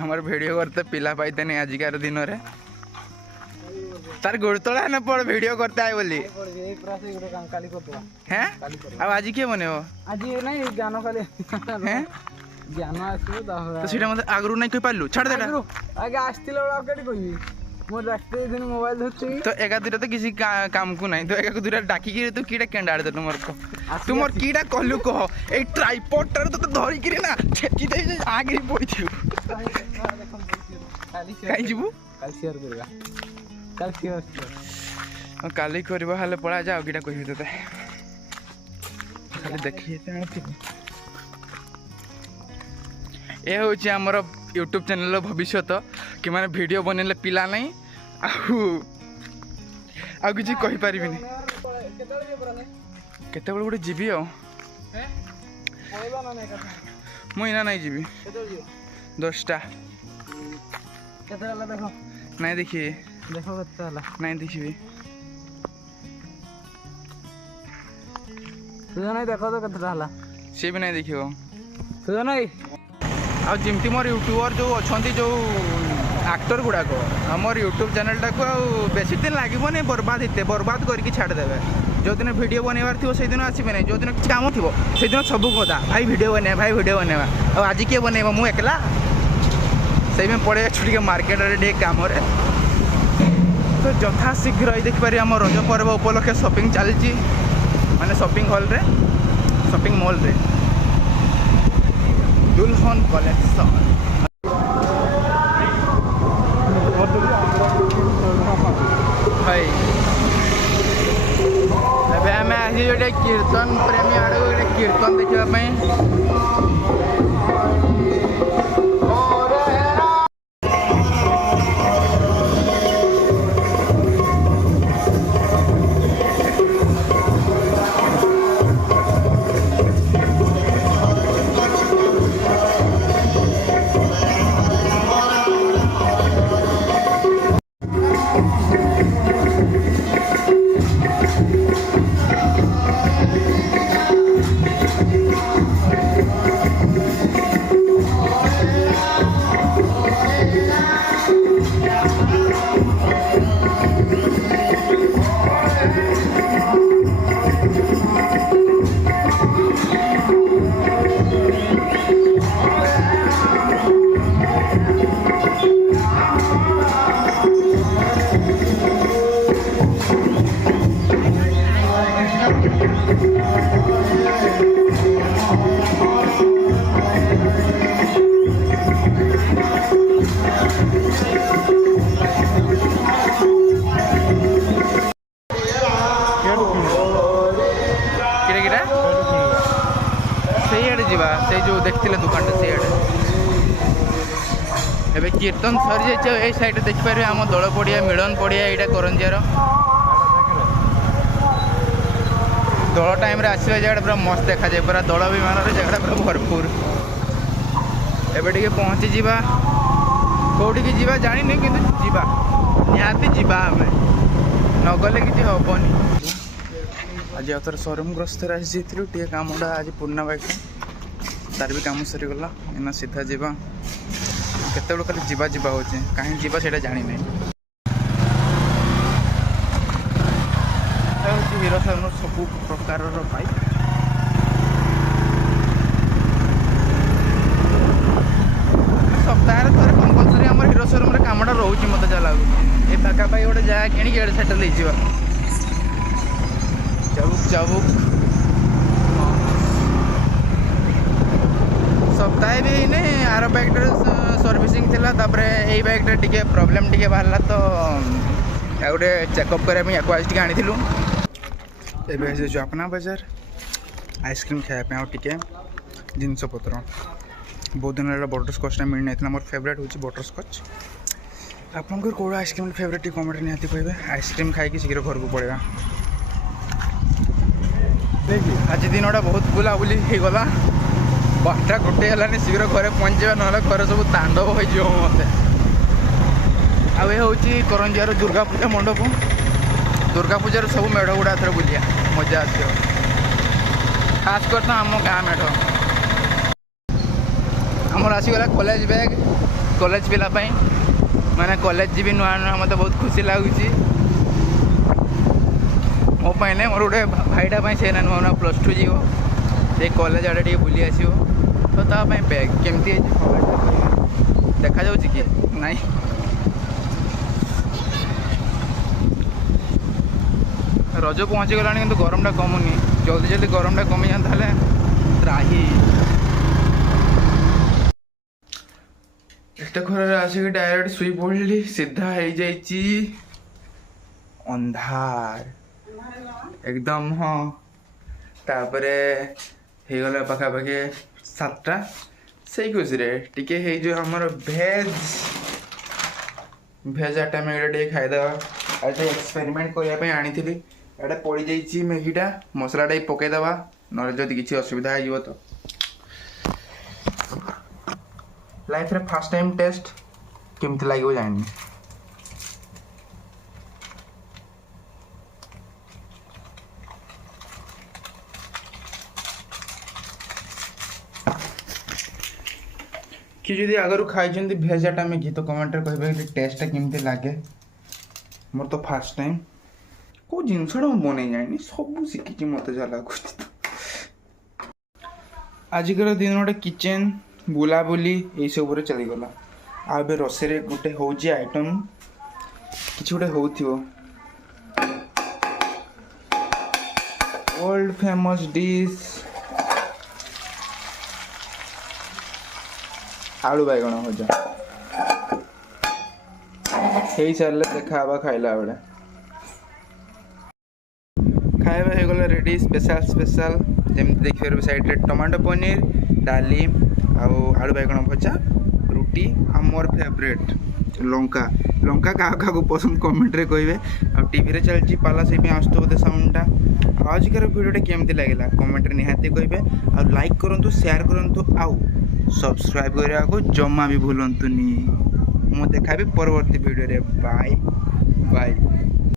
हमार वीडियो करते पिला पाइते नहीं आजिकार दिन रे तार गुड़तला ना पड़ वीडियो करते आए बोली हैं अब आज किए बने हो आज नहीं ज्ञान खाली हैं ज्ञान आसो तो सीटा मत आगरू नहीं कहि पालु छाड़ देला आगे आस्तिला बड़ा केडी कहबी मोर रास्ते दिन मोबाइल धरछि तो एका दुटा तो किसी काम को नहीं तो एका को दुटा डाकी के तू कीड़ा केंडा आड़ दे तुमर को तुमर कीड़ा कहलु कह ए ट्राइपॉड टर तो धरि के ना छेकी दे आगे पड़ी थी काई जीवु कल शेयर करबा कल शेयर काली करबा हाले पळा जाओ कीड़ा कहि देते खाली देखिए ते ए हूँ आमर यूट्यूब चैनल भविष्य कि माने वीडियो बनैले पिला नहीं आ किसी कहि परिबिनी केते बेले गोटे जीवी आ मुझे नहीं जीवी 10टा नहीं देखिए नहीं देखी नहीं देखो तो कतटा सी भी नहीं देखियो सुधा नहीं आ जमती मोर यूट्यूबर जो अच्छा जो एक्टर गुड़ाक आमर यूट्यूब चैनल टाक बेसी दिन लगे बर्बाद करके छाड़देवे जो दिन वीडियो बनवार थी से दिन आसबे नहीं जो दिन किसी काम थी से दिन सब कदा भाई वीडियो बनवा और आज किए बनवा मुझे एकला से पड़े छुट्टी मार्केट टे कम तो यथा शीघ्र देखिपारे आम रज पर्व उपलक्षे शॉपिंग चलती माने शॉपिंग हॉल रे शॉपिंग मॉल रे दुल्हन कलेक्शन भाई एबे आम आज गोटे कीर्तन प्रेमी आड़ गोटे कीर्तन देखा से जो देखते दुकान से एबे कीर्तन सरी जाए साइड देखिपारे आम दल पड़िया मिलन पड़िया यहाँ करंजियार दल टाइम आसवा जगह पूरा मस्त देखा जाए पूरा दल विमान जगह पूरा भरपूर एबे टिके पहुँची जावा कौटी जावा जानी नहीं कि जावा निहाती जावा आम नगले कि हेनी आज आउे शोरूम ग्रस्त आसी टे कमटा आज पुर्णा बाइक तार भी कम सरीगला इना सीधा जावा केत खाली जावा जावा हो कहीं जावा से जानी ना हीरो शोरूम सब प्रकार बाइक सप्ताह थोड़े कंपलसरी आम हीरो शोरूम कमटा रोच मत जहाँ लगुच ये पाखापाखि गोटे जगह किणी सेटल हो चाबुक चाबुक सप्ताह भी नहीं आर बाइक सर्विसिंग थिला तापरे एई बाइक टिके प्रॉब्लम टिके बाहरला तो गोटे चेकअप करने या आज टे आनीलु एवं जो अपना बाजार आइसक्रीम खायापे आ टे जिनपतर बहुत दिन बटरस्कचटा मिल नहीं मोर फेवरेट हूँ बटरस्कच आपंकर कौन आइसक्रीम फेवरेट कमेंट निहाती कहे आइसक्रीम खाई शीघ्र घर को पड़ेगा आज दिनटा बहुत बुलाबुली होगला 12टा गोटे है शीघ्र घर पहुँचा ना घर सब तांडव हो मत आए हूँ करंजियार दुर्गा पूजा मंडप दुर्गा पूजार सब मेढ़ गुड़ा थोड़ा बुलिया मजा आस खास कर आम गाँ मेढ़ ଆମର ଆସିଗଲା କଲେଜ ବ୍ୟାଗ୍ କଲେଜ ପିଲା ପାଇଁ ମାନେ କଲେଜ ଯିବି ନୂଆ ନୂଆ ମୋତେ ବହୁତ ଖୁସି ଲାଗୁଛି ମୋ ପାଇଁ ନାହିଁ ମୋର ଗୋଟେ ଭାଇଟା ପାଇଁ ସେ ନୂଆ ନୂଆ +2 ଯିବ ସେ କଲେଜ ଆଡ଼େ ଟିକେ ବୁଲି ଆସିବ ତ ତା ପାଇଁ ବ୍ୟାଗ୍ କେମିତି ହେଇଛି ଦେଖାଯାଉଛି କି ନାଇଁ ରଜ ପହଞ୍ଚିଗଲାଣି କିନ୍ତୁ ଗରମଟା କମୁନି ଜଲ୍ଦି ଜଲ୍ଦି ଗରମଟା କମିଯାନ୍ତା ହେଲେ ତ୍ରାହି ଏତେ ଖରାରେ ଆସିକି ଡାଇରେକ୍ଟ ଶୋଇ ପଡ଼ିଲି ସିଧା ହେଇଯାଇଛି ଅନ୍ଧାର ଏକଦମ ହଁ ତାପରେ ହେଇଗଲା ପାଖାପାଖି 7ଟା ସେଇ ଖୁସିରେ ଟିକେ ହେଇଯିବ ଆମର ଭେଜ୍ ଆଇଟମ୍ ଏଇଟା ଟିକେ ଖାଇଦେବା ଆଉ ଟିକେ ଏକ୍ସପେରିମେଣ୍ଟ କରିବା ପାଇଁ ଆଣିଥିଲି ଏଇଟା ପଡ଼ିଯାଇଛି ମ୍ୟାଗିଟା ମସଲାଟା ବି ପକାଇଦେବା ନହେଲେ ଯଦି କିଛି ଅସୁବିଧା ହେଇଯିବ ତ ଲାଇଫରେ ଫାର୍ଷ୍ଟ ଟାଇମ୍ ଟେଷ୍ଟ କେମିତି ଲାଗିବ ଜାଣିନି कि जदि आगु खाई भेज आइटम गीत कमेंट कहे टेस्टा केमती लगे मोर तो फास्ट टाइम कौ जिनसा बन जानी सब शिखी मत जहाँ लगुच आजिकर दिन गोटे किचेन बुलाबुली यही सब चलीगला आबे रोषे गोटे हूँ आइटम कि गोटे हो वर्ल्ड फेमस डिश आलू बैगण भजा हो सारे देखा खाइला बेले खाଇବା ହେଇଗଲା रेडी स्पेशल स्पेशल जमी देखिए साइड टमाटो पनीर डाली आलू बैगण भजा रुटी आ मोर फेवरेट लंका लंका क्या पसंद कमेंट रे कहे आ टीवी रे चलती पाला से आसतो बोधे साउंडटा आजिकार वीडियोटा केमती लगे कमेंट रे निहाती कहे आ लाइक करूँ शेयर करूँ आउ सब्सक्राइब करने को जमा भी भूलतुनि मु देखा परवर्ती वीडियो रे बाय बाय।